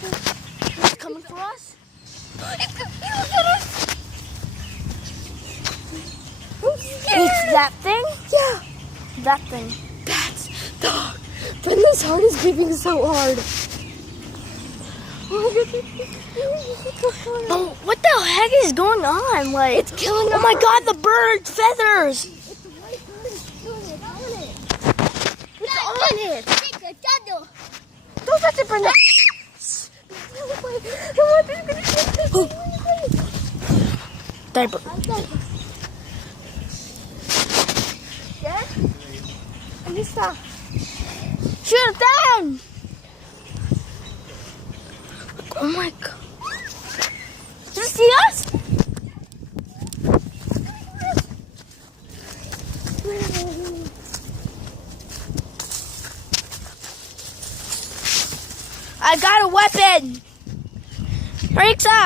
He's coming for us. It's that thing? Yeah. That thing. That's the. Brenda's heart is beating so hard. Oh, what the heck is going on? Like, It's killing oh my god, the bird's feathers! It's the white bird. It's killing it. It's on it! Don't touch it, Brenda. Diaper. Yeah? Anissa. Shoot it down! Oh my god. Did you see us? I got a weapon! Rixa!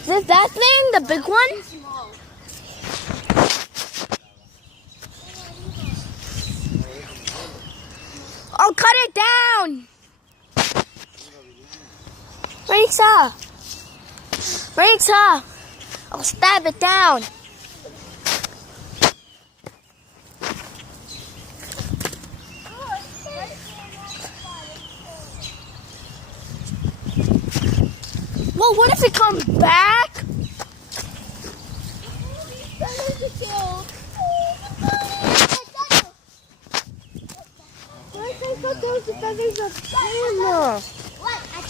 Is it that thing? The big one? I'll cut it down! Rixa! Rixa! I'll stab it down! Well, what if it comes back?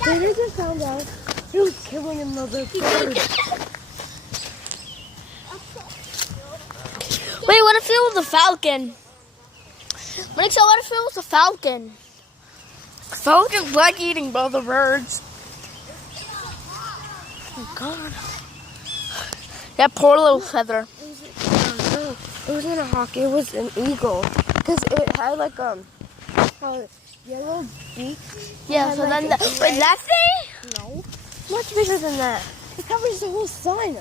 They just found out he was killing another bird. Wait, what if it was a falcon? Monica, what if it was a falcon? Falcons like eating other birds. Oh God. That poor little feather. It wasn't a hawk, it was an eagle. Because it had like a yellow beak. Yeah, so then wait, that thing? No. Much bigger than that. It covers the whole sun.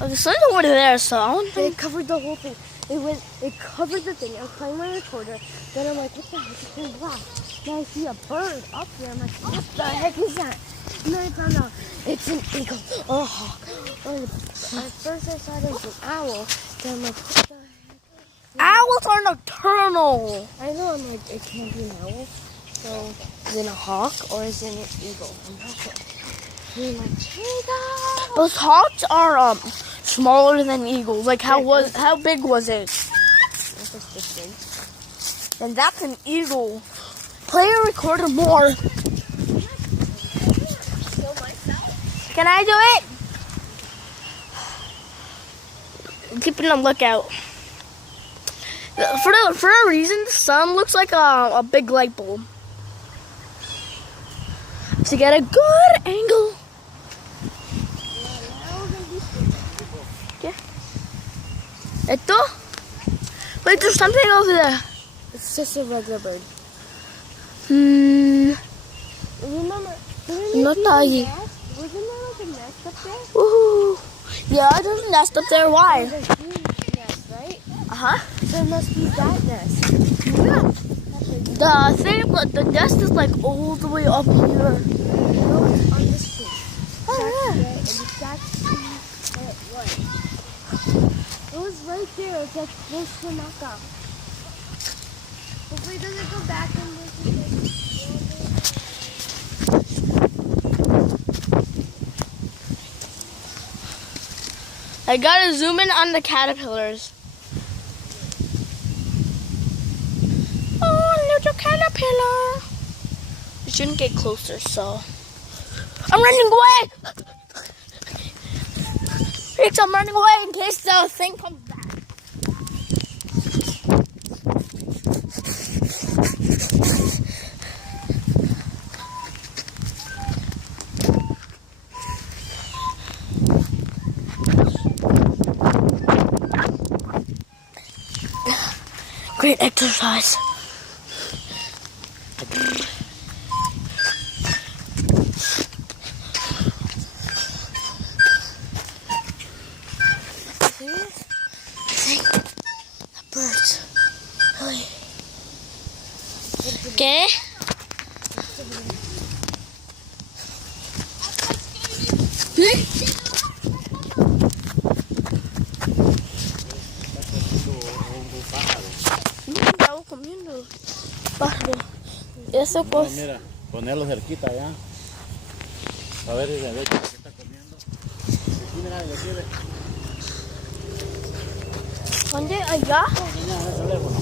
Oh, the sun's over there, so I don't think. It covered the whole thing. It covered the thing. I was playing my recorder. Then I'm like, what the heck is going on? Now I see a bird up there. I'm like, what the heck is that? And then I found out it's an eagle or a hawk. At first I thought it was an owl. Then I'm like, what the heck? Owls are nocturnal. I know, I'm like, it can't be an owl. So, is it a hawk or is it an eagle? I'm not sure. And I'm like, eagle! Those hawks are smaller than eagles. Like how big was it? This is this big. And that's an eagle. Play a recorder more. Can I do it? I'm keeping a lookout. For a reason, the sun looks like a big light bulb. To get a good angle. Yeah. Esto? Wait, there's something over there. It's just a regular bird. Remember? Not tahi. Wasn't there like a nest up there? Woohoo! Yeah, there's a nest up there. Why? There's a huge nest, right? Uh-huh. So it must be that nest. Yeah. The nest is like all the way up here. No, it's on this tree. Oh, yeah. And that's where it was. It was right there. It's like close to Naka. Hopefully it doesn't go back and look at it. I gotta zoom in on the caterpillars. Oh, little caterpillar. We shouldn't get closer, so. I'm running away! Rix, I'm running away in case the thing comes back. Great exercise. ¿Qué? Estaba comiendo pájaro. Eso No, pues. mira, ponerlo cerquita ya. A ver si se ve que está comiendo. Aquí, mira, aquí ve. ¿Dónde? Allá. Enseña el teléfono.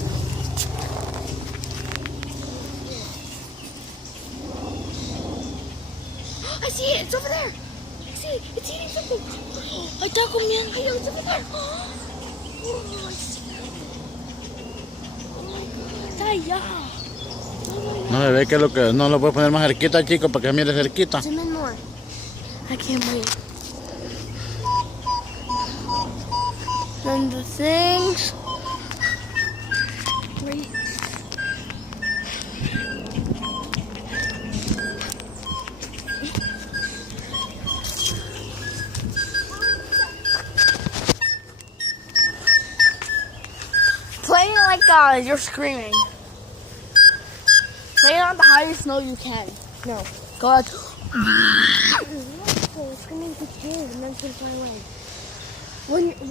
I see it. It's over there. I see it. It's eating something. Ahí está comiendo. I know it's over there. Oh, I see it. Oh my God. Está allá. No se ve que es lo que no lo puedes poner más cerquita, chico, para que mire cerquita. Zoom in more. I can't wait. And the things. Wait. Play it like you're screaming. Play it on the highest note you can. No. Go out. Oh, it's gonna make the kids and then it's gonna fly away.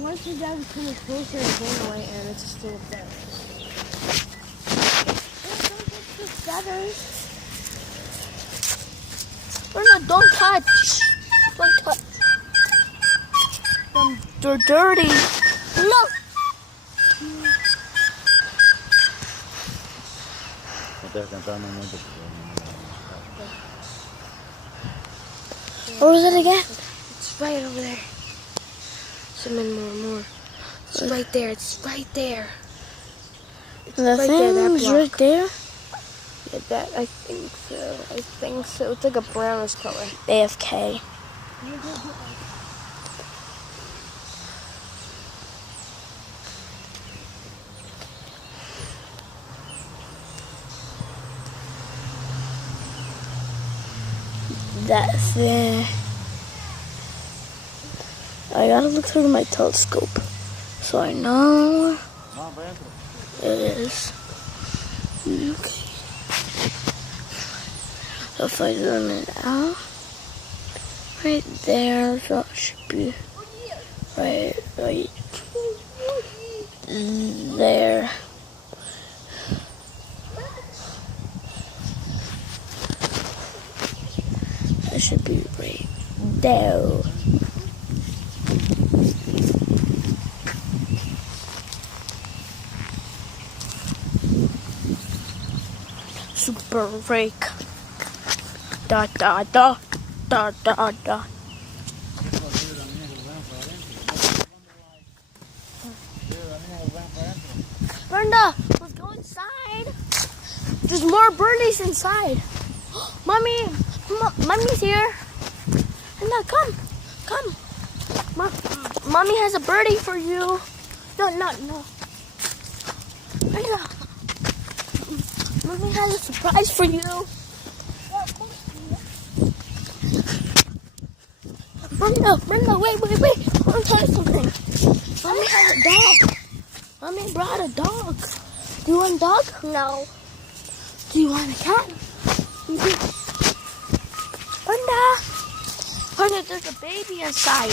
Once your dad is coming closer, it's going away and it's still up there. Don't touch the feathers. No, don't touch. Don't touch. They're dirty. No. No te descansando mucho. What was it again? It's right over there. Zoom in more. It's right there. It's right there. The right there, that thing's block. right there. Yeah, that I think so. It's like a brownish color. AFK. That thing. I gotta look through my telescope so I know No, para adentro. it is. Okay. So if I zoom it out, right there, so it should be right there. That should be right there. Super rake. Da da da da da da. Brenda, let's go inside. There's more birdies inside. Mommy, Mommy's here. Brenda, come. Mommy has a birdie for you. No. Brenda, Mommy has a surprise for you. Brenda, wait. I want to tell you something. Mommy has a dog. Mommy brought a dog. Do you want a dog? No. Do you want a cat? Brenda, there's a baby inside.